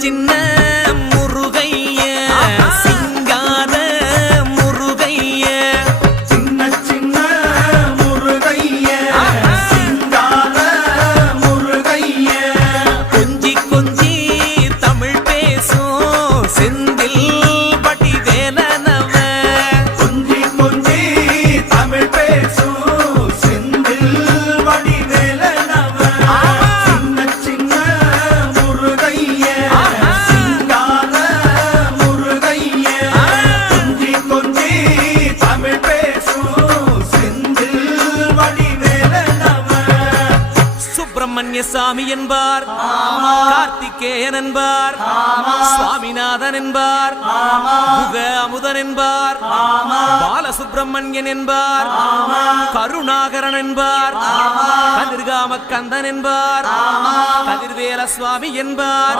சின்ன முருகைய சிங்கார முருகைய சின்ன சின்ன முருகைய சிங்கார முருகைய கொஞ்சி கொஞ்சி தமிழ் பேசும் செந்தில் பட்டி வேலனவ கொஞ்சி கொஞ்சி தமிழ் பேசும் செந்தில் படி வேலனவ சின்ன சின்ன முருகைய சிங்கார முருகைய கொஞ்சி கொஞ்சி தமிழ் பேசும் செந்தில் படி வேலனவ சுப்பிரமணிய சாமி என்பார் கார்த்திகேயன் என்பார் சுவாமிநாதன் என்பார் முக அமுதன் என்பார் பாலசுப்பிரமணியன் என்பார் கருணாகரன் என்பார் கதிர்காம கந்தன் என்பார் கதிர்வேல சுவாமி என்பார்